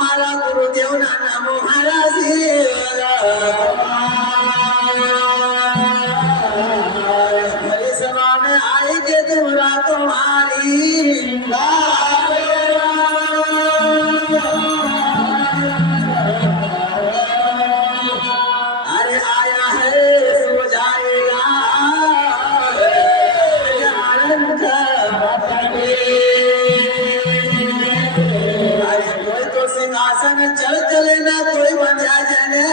मारा गुरुदेव नाना महाराजी भले सभा में आएंगे तुम्हारा तुम्हारी अरे आया है सो जाएगा सिंहासन चल चले ना कोई बंधा जने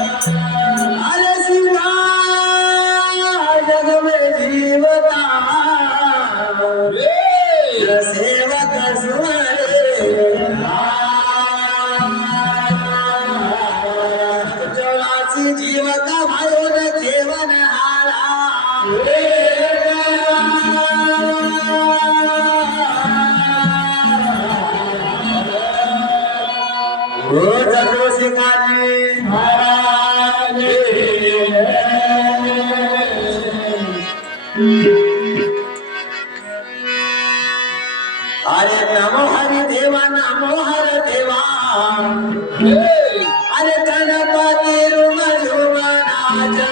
अरे शिवा जग में जीवता सेवक चौरासी जीव का भयो न जीवन हारा अरे नमो हरि देवा नमो हर देवा अरे गणपति रुम रुम नाचा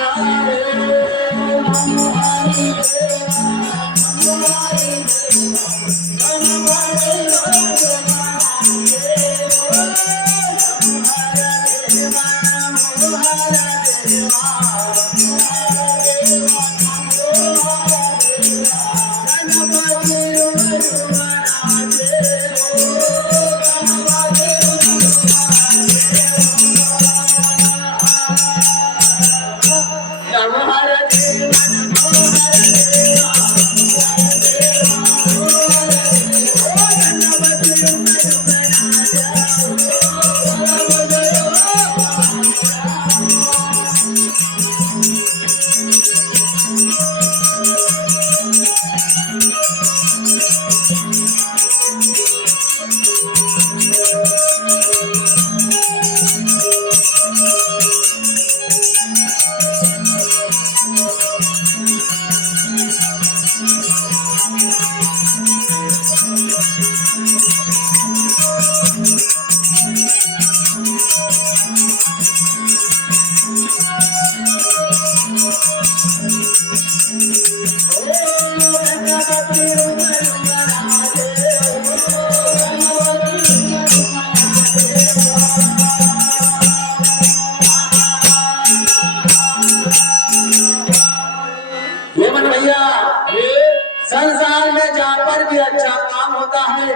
संसार में जहाँ पर भी अच्छा काम होता है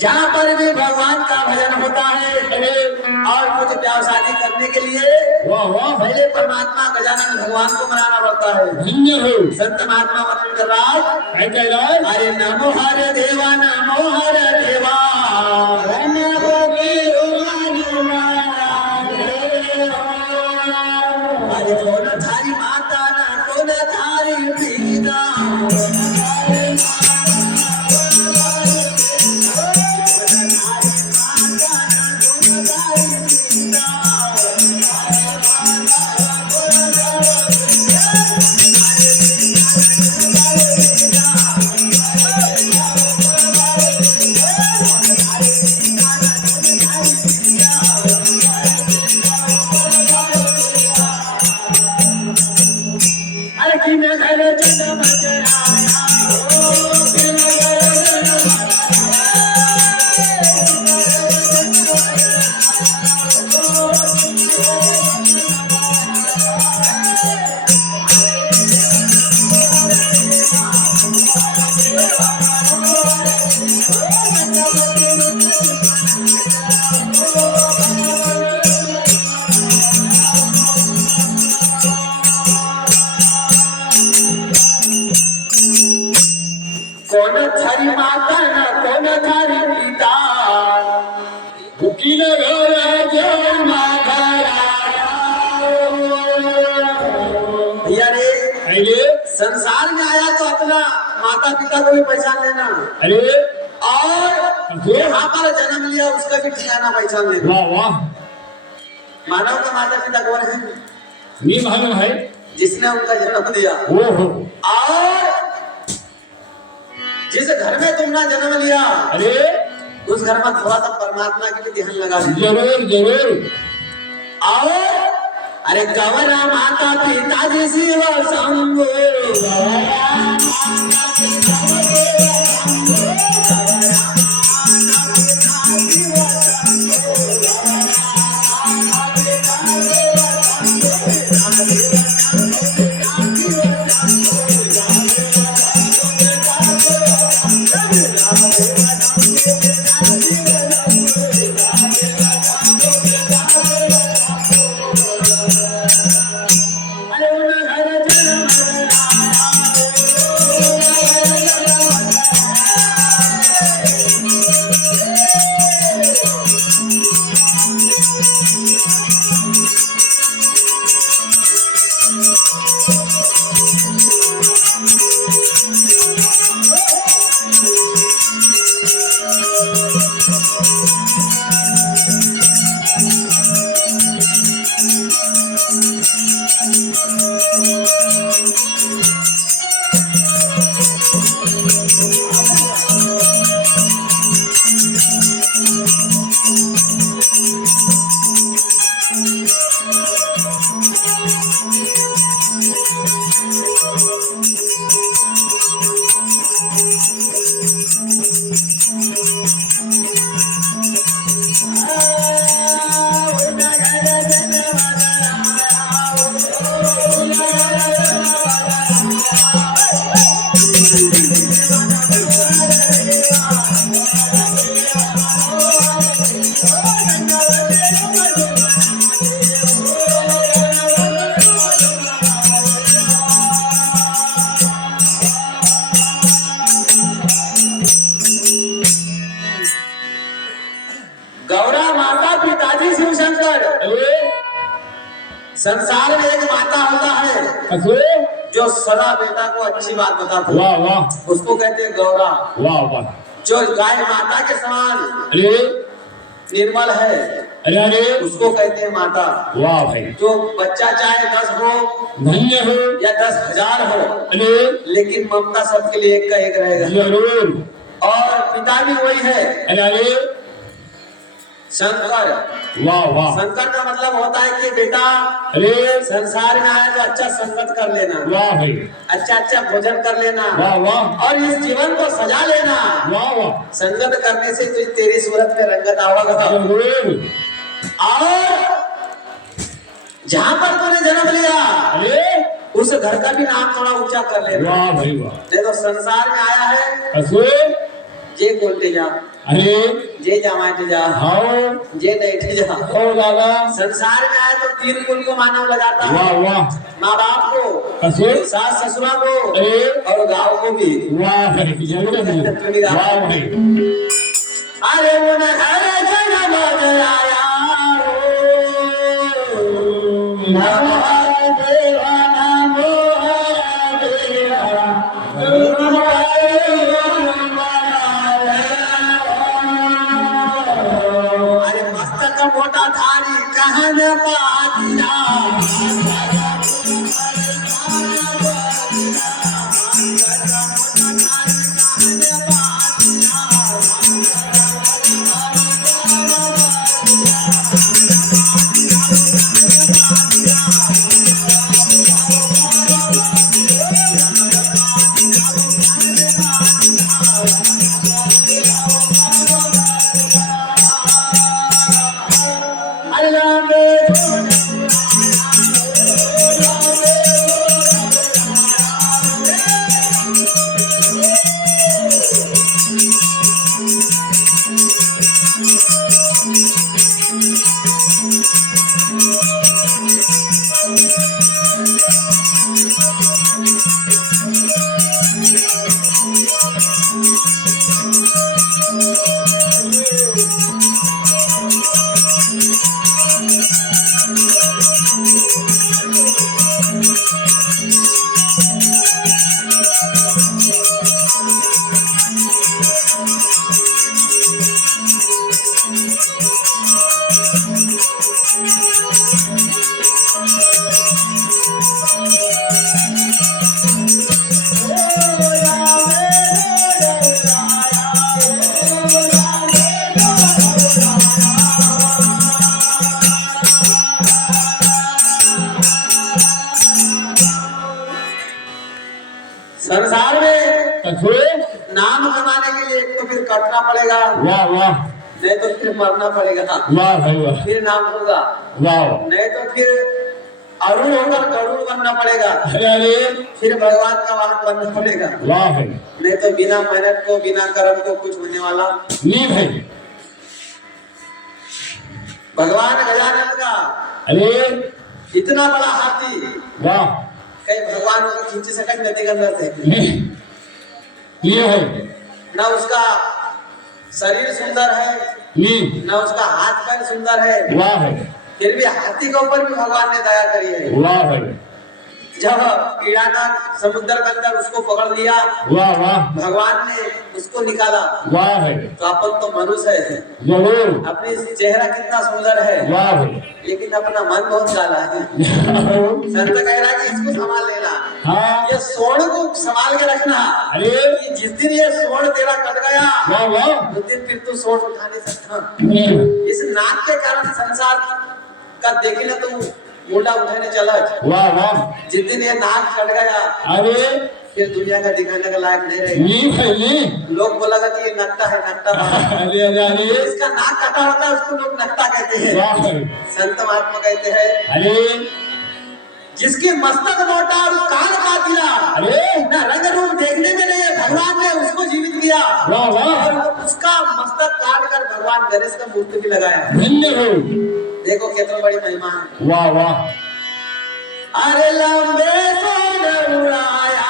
जहाँ पर भी भगवान का भजन होता है और कुछ ब्याह शादी करने के लिए पहले परमात्मा गजानन भगवान को मनाना पड़ता है। संत महात्मा वर्णन कर रहा है अरे नमो हर देवा नमो हर देवा अरे कौन थारी माता ना कौन थारी पिता कौन थारी माता ना कौन थारी पिता भूखी भैया रे संसार में आया तो अपना माता पिता को भी पहचान लेना अरे और यहाँ पर जन्म लिया उसका भी ठिकाना पहचान लेना। वाह वाह मानव का माता पिता कौन है? नहीं मालूम है जिसने उनका जन्म दिया। ओहो और जिस घर में तुमने जन्म लिया, अरे उस घर में थोड़ा सा परमात्मा के भी ध्यान लगा दीजिए। जरूर जरूर। और अरे गौरा माता पिता जी शिव शंभु, गौरा माता पिताजी शिव शंकर। संसार में एक माता होता है जो सदा बेटा को अच्छी बात बताती है। वाह वाह। उसको कहते हैं गौरा। वाह वाह। जो गाय माता के समान अरे निर्मल है, अरे अरे उसको कहते हैं माता। वाह भाई। जो बच्चा चाहे 10 हो, धन्य हो या 10,000 हो, अरे लेकिन ममता सबके लिए एक का एक रहेगा। जरूर। और पिता भी वही है, अरे अरे शंकर। वाह वाह। शंकर का मतलब होता है कि बेटा अरे संसार में आया तो अच्छा संगत कर लेना, वाह भाई। अच्छा अच्छा भोजन कर लेना, वाह वाह। और इस जीवन को सजा लेना। वाह वाह। संगत करने से तो तेरी सूरत में रंगत आवेगा। जरूर। और जहाँ पर तूने जन्म लिया, अरे उस घर का भी नाम थोड़ा ऊंचा कर लेना। वाह भाई वाह। नहीं तो संसार में आया है, असुर जे बोलते जा, अरे जे जमाते जा, हाँ जे बैठे जा। ओ दादा संसार में आया तो 3 कुल को मानव लगाता है। वाह वाह। माँ बाप को, असुर सास ससुरा को, अरे और गाँव को भी। वाह भाई। जरूर वाह भाई। अरे वो घर जन्म आया नमो देवा नमो देवा अरे मस्तक मोटा धारी कहन पातिया कटना पड़ेगा, वाह वाह नहीं तो फिर मरना पड़ेगा, वाह भाई वाह फिर नाम होगा, वाह नहीं तो फिर अरुण होकर गरुड़ बनना पड़ेगा, अरे फिर भगवान का वाहन बनना पड़ेगा, वाह भाई नहीं तो बिना मेहनत को बिना कर्म को कुछ होने वाला नहीं भाई भगवान गजानन का अरे इतना बड़ा हाथी वाह कई भगवान को खींचे सकट नदी के अंदर थे, नहीं ये है ना उसका शरीर सुंदर है नहीं ना उसका हाथ पैर सुंदर है, वाह भाई फिर भी हाथी के ऊपर भी भगवान ने दया करी है। वाह भाई जब ईराना समुद्र के अंदर उसको पकड़ लिया, वाह वाह भगवान ने उसको निकाला, वाह भाई तो अपन तो मनुष्य है, जरूर अपनी चेहरा कितना सुंदर है, वाह भाई लेकिन अपना मन बहुत काला है। संत कह रहा है कि इसको संभाल लेना, हाँ ये स्वर्ण को संभाल के रखना, अरे कि जिस दिन ये स्वर्ण तेरा कट गया वाह वाह उस दिन फिर तू स्वर्ण उठा नहीं सकता। नहीं इस नाक के कारण संसार का देखी ना तू मुंडा उठाने चला, वाह वाह जिस दिन ये नाक कट गया अरे फिर दुनिया का दिखाने का लायक नहीं रहेगा। नहीं भाई नहीं लोग बोलेगा कि ये नकटा है, नकटा है। अरे अरे अरे इसका नाक कटा होता है उसको लोग नकटा कहते हैं। वाह भाई संत महात्मा कहते हैं अरे जिसकी मस्तक मोटा और कान कातिला, अरे ना रंग रूप देखने में नहीं है, भगवान ने उसको जीवित किया वाह वाह और उसका मस्तक काट कर भगवान गणेश का मूर्ति भी लगाया। धन्य हो देखो कितना बड़ी महिमा है। वाह वाह अरे लंबे से उड़ाया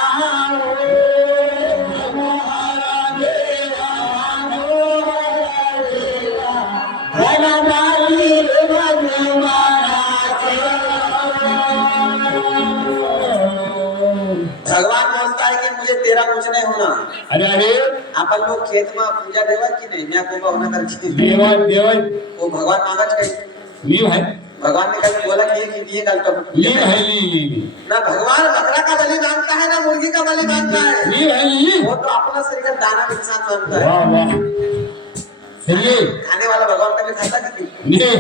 भगवान बोलता है कि मुझे तेरा कुछ नहीं होना। अरे अरे अपन लोग खेत में पूजा देवा कि नहीं, मैं को होना करके देवा देवा वो भगवान मांगच कही, नहीं भाई भगवान ने कभी बोला कि ये गल तो नहीं भाई नहीं ना भगवान बकरा का बलि मांगता है ना मुर्गी का बलि मांगता है, नहीं भाई नहीं वो तो अपना शरीर का दाना भी इंसान मांगता है। वाह वाह चलिए खाने वाला भगवान कभी खाता कि नहीं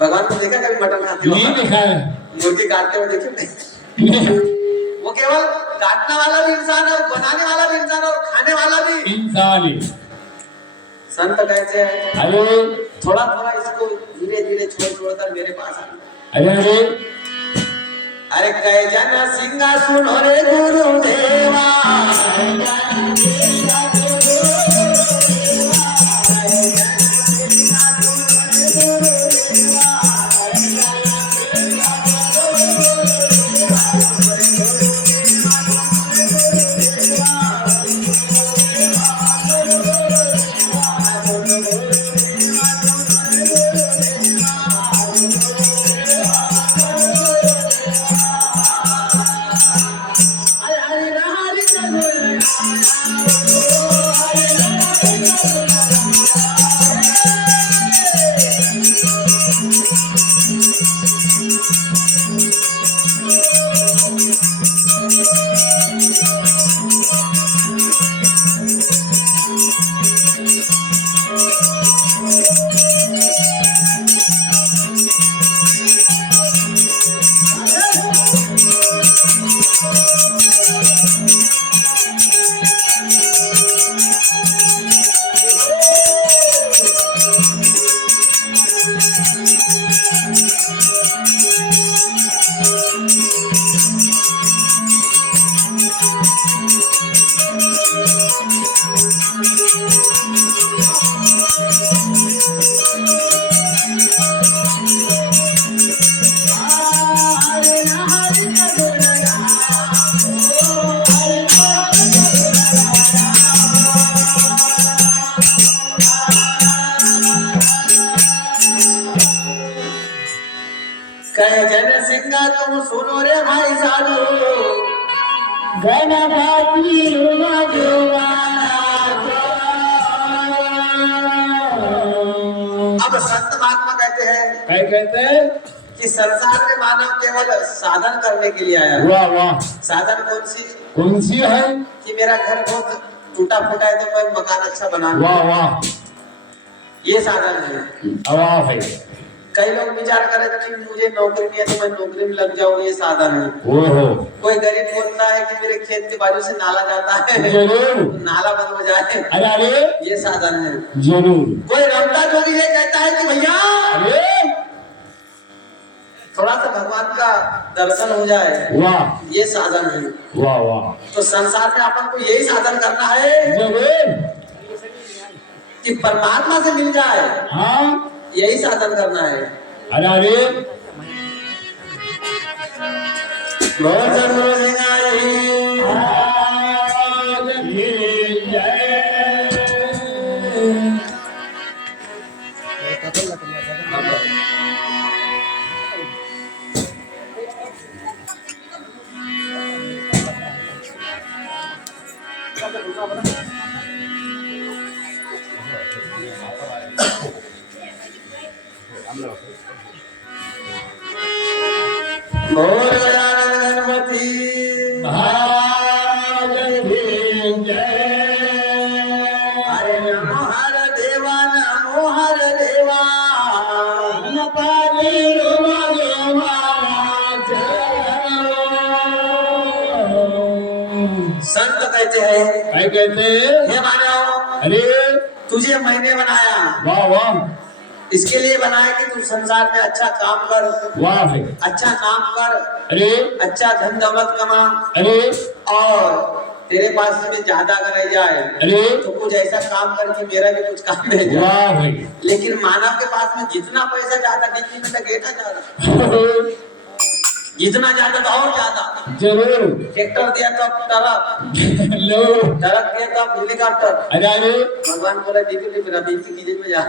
भगवान को देखा कभी मटन खाते नहीं हुए, देखा है मुर्गी काटते हुए देखे नहीं। नहीं वो केवल काटने वाला भी इंसान है, बनाने वाला भी इंसान है और खाने वाला भी इंसान ही संत कहते हैं अरे थोड़ा थोड़ा इसको धीरे धीरे छोड़ छोड़कर मेरे पास आ। अरे अरे अरे कह जन सिंगा सुनो रे गुरुदेवा, कहे जन सिंगा तुम सुनो रे भाई साधु, गणपति अब संत महात्मा कहते हैं क्या कहते हैं कि संसार में मानव केवल साधन करने के लिए आया है। वाह वाह साधन कौन सी है कि मेरा घर बहुत टूटा फूटा है तो मैं मकान अच्छा बना लूं, वाह वाह ये साधन है। वाह भाई कई लोग विचार करे कि मुझे नौकरी नहीं है तो मैं नौकरी में लग जाऊं, ये साधन है। ओहो कोई गरीब बोलता है कि मेरे खेत के बाजू से नाला जाता है, जरूर नाला बंद हो जाए, अरे ये साधन है। जरूर कोई रमता जोगी ये कहता है कि भैया अरे थोड़ा सा भगवान का दर्शन हो जाए, वाह ये साधन है। वाह वाह तो संसार में अपन को यही साधन करना है जरूर कि परमात्मा से मिल जाए, हाँ यही साधन करना है। अरे बहुत जरूर सिंगारी मोर गजानन गणपति हरे नमो हर देवा नमो हर देवा संत कहते हैं क्या कहते हे मानव अरे तुझे मैंने बनाया, वाह वाह इसके लिए बनाया कि तू संसार में अच्छा काम कर, वाह भाई अच्छा नाम कर, अरे अच्छा धन दौलत कमा, अरे और तेरे पास में ज्यादा अगर रह जाए अरे तो कुछ ऐसा काम कर कि मेरा भी कुछ काम रह जाए। वाह भाई लेकिन मानव के पास में जितना पैसा ज्यादा डिग्री में लगेगा ज्यादा, जितना ज्यादा तो और ज्यादा। जरूर ट्रैक्टर दिया तो ट्रक, लो ट्रक दिया तो हेलीकॉप्टर। अरे भगवान बोला डिग्री रवि की में जा।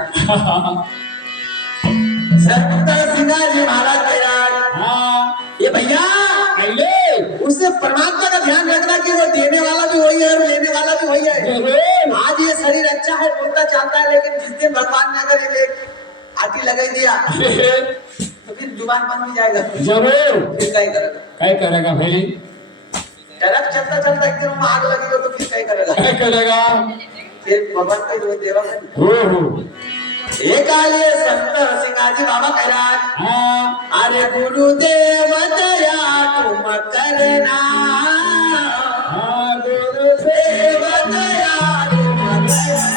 सत्तर सिंगार जी महाराज महाराज हाँ ये भैया पहले उससे परमात्मा का ध्यान रखना कि वो देने वाला भी वही है और लेने वाला भी वही है। जरूर आज ये शरीर अच्छा है बोलता चाहता है, लेकिन जिस दिन भगवान ने अगर ये आटी लगाई दिया तो फिर जुबान बंद हो जाएगा, जरूर फिर क्या करेगा? क्या करेगा भाई ट्रक चलता चलता एक दिन आग लगी हो तो फिर क्या करेगा? क्या करेगा फिर भगवान को रोज देवा हो एक आले संत सिंगाजी बाबा कैलाश हाँ अरे गुरुदेव दया तुम करना, हाँ गुरुदेव दया तुम करना।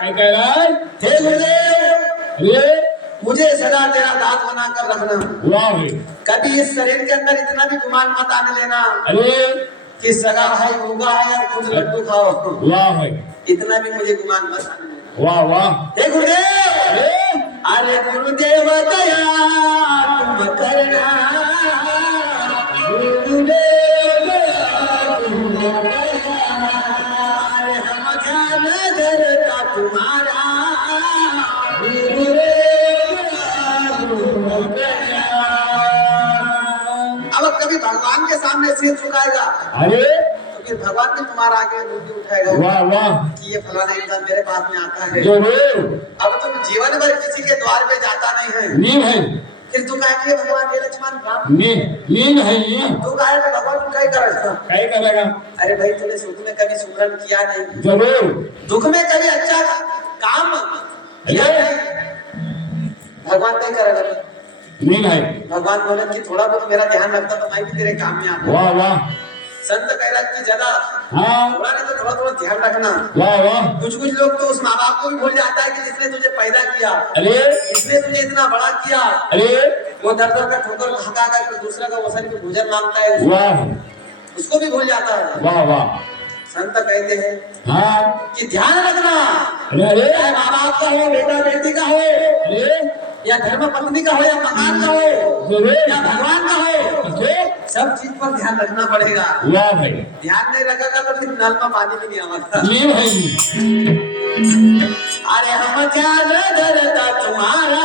काय कहलाय हे गुरुदेव अरे मुझे सदा तेरा दास बनाकर रखना। वाह भाई कभी इस शरीर के अंदर इतना भी गुमान मत आने लेना अरे कि सगा भाई भूखा है और खुद लड्डू खाओ, वाह भाई इतना भी मुझे गुमान मत आने लेना। वाह वाह हे गुरुदेव अरे अरे गुरुदेव दया तुम करना, गुरुदेव दया तुम करना, अरे हम ध्यान धरता तुम्हारा, गुरुदेव दया तुम करना। अब कभी भगवान के सामने सिर झुकाएगा अरे तो फिर भगवान भी तुम्हारा आगे मुट्ठी उठाएगा वाह वाह कि ये फलाना इंसान मेरे पास में आता है। जरूर अब तुम जीवन भर किसी के द्वार पे जाता नहीं है, नीम है फिर तू कहे कि भगवान ये लक्ष्मण राम नीम है नीम तू कहे कि भगवान तू क्या करेगा? काय करेगा अरे भाई तूने सुख में कभी सुमरन किया नहीं, जरूर दुख में कभी अच्छा काम किया नहीं, भगवान क्या करेगा? नीम है भगवान बोले कि थोड़ा बहुत मेरा ध्यान रखता तो मैं भी तेरे काम में आता। वाह वाह संत कह रहा कि ज्यादा हाँ थोड़ा नहीं तो थोड़ा थोड़ा ध्यान रखना। वाह वाह कुछ कुछ लोग तो उस माँ बाप को भी भूल जाता है कि जिसने तुझे पैदा किया, अरे जिसने तुझे इतना बड़ा किया, अरे वो दर दर का ठोकर खा कर दूसरा का वसन की भोजन मांगता है, वाह उसको भी भूल जाता है। वाह वाह संत कहते हैं हाँ कि ध्यान रखना, अरे चाहे माँ बाप का हो, बेटा बेटी का हो, अरे या धर्म पत्नी का हो, या मकान का हो, जरूर या भगवान का हो, अरे सब चीज पर ध्यान रखना पड़ेगा। वाह भाई ध्यान नहीं रखेगा तो फिर नल में पानी भी नहीं आवागा। नीम है नीम अरे हम ध्यान धरता तुम्हारा,